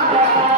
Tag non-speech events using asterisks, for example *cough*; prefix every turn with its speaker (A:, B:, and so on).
A: Thank *laughs* you.